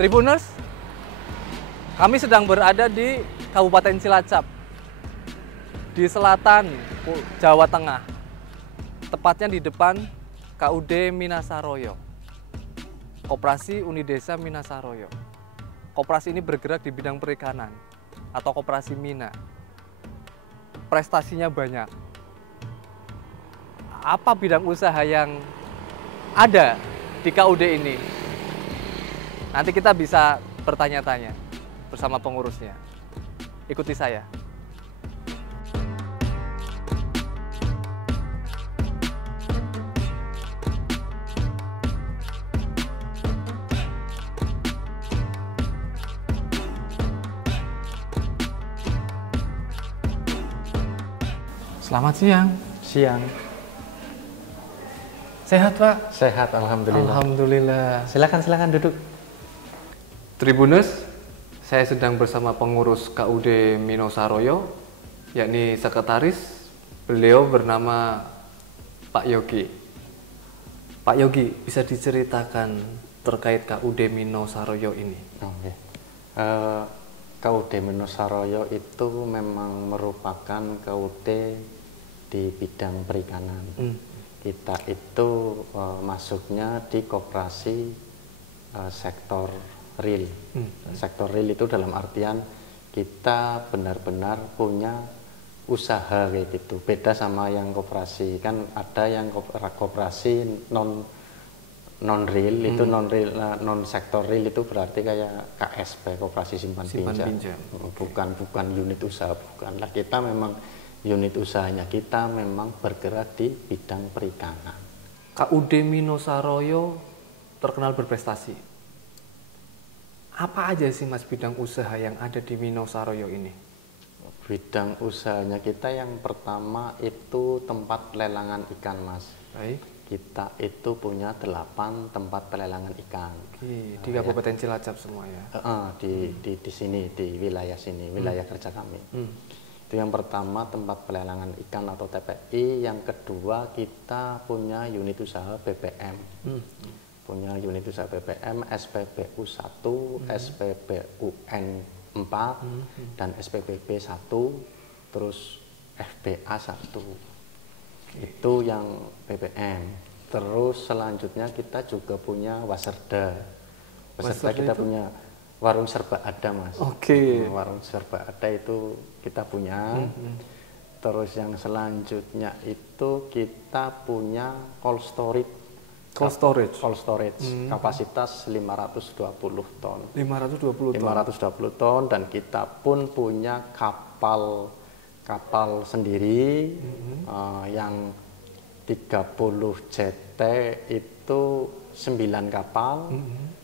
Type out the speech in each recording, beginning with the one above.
Tribuners, kami sedang berada di Kabupaten Cilacap, di selatan Jawa Tengah, tepatnya di depan KUD Minasaroyo, Koperasi Unidesa Minasaroyo. Koperasi ini bergerak di bidang perikanan atau koperasi Mina. Prestasinya banyak. Apa bidang usaha yang ada di KUD ini? Nanti kita bisa bertanya-tanya bersama pengurusnya. Ikuti saya. Selamat siang. Siang. Sehat, Pak? Sehat, alhamdulillah. Alhamdulillah. Silakan duduk. Tribuners, saya sedang bersama pengurus KUD Minasaroyo, yakni sekretaris. Beliau bernama Pak Yogi. Pak Yogi, bisa diceritakan terkait KUD Minasaroyo ini? Oke. KUD Minasaroyo itu memang merupakan KUD di bidang perikanan. Kita itu masuknya di koperasi sektor real. Sektor real itu dalam artian kita benar-benar punya usaha kayak gitu. Beda sama yang koperasi, kan ada yang koperasi non real itu non sektor real itu berarti kayak KSP, koperasi simpan pinjam. Bukan unit usaha, bukan lah. Kita memang unit usahanya kita memang bergerak di bidang perikanan. KUD Minasaroyo terkenal berprestasi. Apa aja sih Mas bidang usaha yang ada di Minasaroyo ini? Bidang usahanya kita yang pertama itu tempat pelelangan ikan, Mas. Baik. Kita itu punya 8 tempat pelelangan ikan. Oke, di Kabupaten Cilacap semua ya? Di sini, di wilayah sini, wilayah kerja kami. Itu yang pertama tempat pelelangan ikan atau TPI. Yang kedua kita punya unit usaha BBM. Punya unit usaha BBM, SPBU 1, SPBUN 4, dan SPBB 1, terus FBA 1. Itu yang BBM. Terus selanjutnya kita juga punya Waserda. Waserda kita punya warung serba ada, Mas. Warung serba ada itu kita punya. Terus yang selanjutnya itu kita punya cold storage. Kapasitas 520 ton. 520 ton, dan kita pun punya kapal sendiri yang 30 JT itu 9 kapal.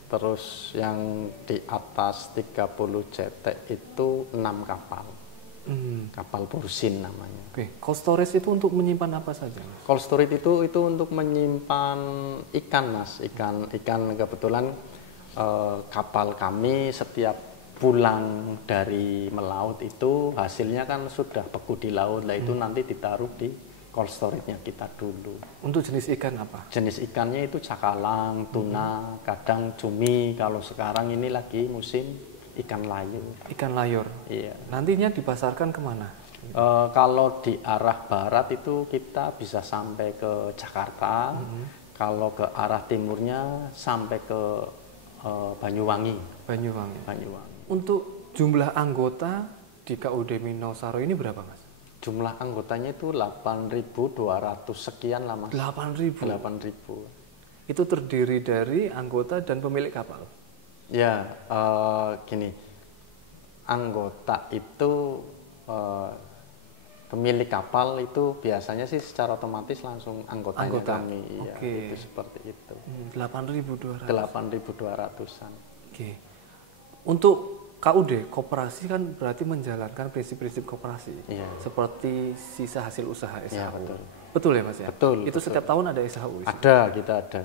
Terus yang di atas 30 JT itu 6 kapal. Kapal Bursin namanya. Cold storage itu untuk menyimpan apa saja, Mas? Cold storage itu untuk menyimpan ikan, Mas. Ikan kebetulan kapal kami setiap pulang dari melaut itu hasilnya kan sudah beku di laut. Lah itu nanti ditaruh di cold storage-nya kita dulu. Untuk jenis ikan apa? Jenis ikannya itu cakalang, tuna, kadang cumi. Kalau sekarang ini lagi musim ikan layur. Ikan layur? Iya. Nantinya dipasarkan kemana? Kalau di arah barat itu kita bisa sampai ke Jakarta. Kalau ke arah timurnya sampai ke Banyuwangi. Untuk jumlah anggota di KUD Minasaroyo ini berapa, Mas? Jumlah anggotanya itu 8.200 sekian lah, Mas. 8.000. Itu terdiri dari anggota dan pemilik kapal? Ya, gini, anggota itu pemilik kapal itu biasanya sih secara otomatis langsung anggota kami. Iya, itu seperti itu. 8.200. 8.200-an. Oke. Untuk KUD, koperasi kan berarti menjalankan prinsip-prinsip koperasi. Iya. Seperti sisa hasil usaha SHU. Iya, betul. Betul ya, Mas ya? Betul. Itu setiap tahun ada SHU? Ada, kita ada.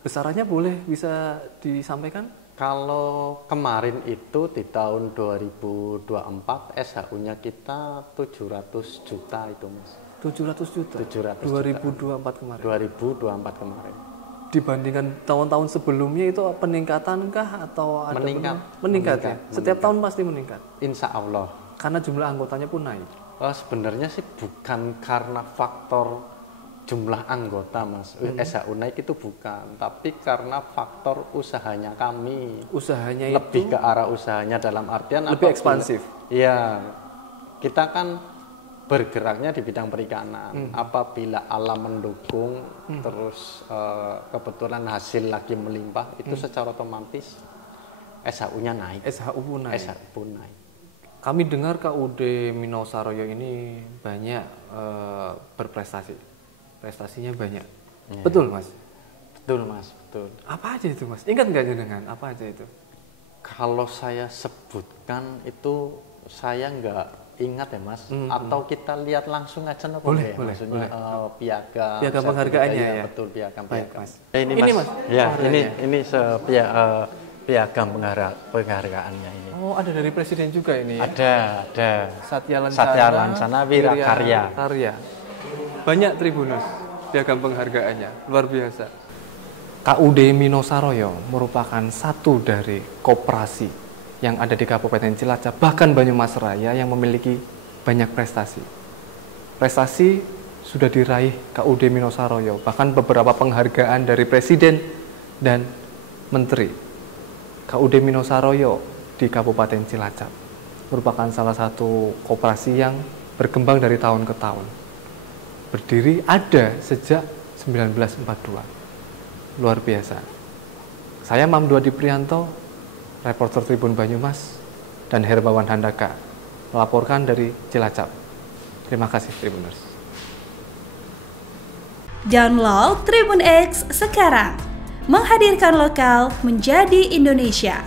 Besarannya boleh bisa disampaikan? Kalau kemarin itu di tahun 2024 SHU-nya kita 700 juta itu, Mas. 700 juta? 700 2024 kemarin? 2024 kemarin. dibandingkan tahun-tahun sebelumnya itu peningkatan kah atau ada meningkat ya? Setiap tahun pasti meningkat. Insya Allah. Karena jumlah anggotanya pun naik. Sebenarnya sih bukan karena faktor jumlah anggota, Mas. SHU naik itu bukan, tapi karena faktor usahanya kami. Usahanya lebih itu ke arah usahanya dalam artian lebih ekspansif. Iya. Kita kan bergeraknya di bidang perikanan. Apabila alam mendukung, terus kebetulan hasil lagi melimpah, itu secara otomatis SHU-nya naik. SHU pun naik. SHU pun naik. Kami dengar KUD Minosaroyo ini banyak berprestasi. Prestasinya banyak. Ya. Betul, Mas? Betul, Mas. Betul. Apa aja itu, Mas? Ingat nggak jenengan? Apa aja itu? Kalau saya sebutkan itu saya nggak ingat ya, Mas. Atau kita lihat langsung aja boleh, ya? Boleh, Maksudnya piagam penghargaannya ya. Betul, piagam. Mas. Ini Mas. Ya, ini piagam penghargaannya ini. Oh, ada dari presiden juga ini ya? Ada. Satya Lancana Wirakarya. Banyak Tribunus piagam penghargaannya, luar biasa. KUD Minosaroyo merupakan satu dari koperasi yang ada di Kabupaten Cilacap, bahkan Banyumas Raya yang memiliki banyak prestasi. Prestasi sudah diraih KUD Minosaroyo, bahkan beberapa penghargaan dari presiden dan menteri. KUD Minosaroyo di Kabupaten Cilacap merupakan salah satu koperasi yang berkembang dari tahun ke tahun. Berdiri ada sejak 1942. Luar biasa. Saya Mamdua Diprianto, reporter Tribun Banyumas, dan Herbawan Handaka melaporkan dari Cilacap. Terima kasih Tribuners. Download Tribun X sekarang, menghadirkan lokal menjadi Indonesia.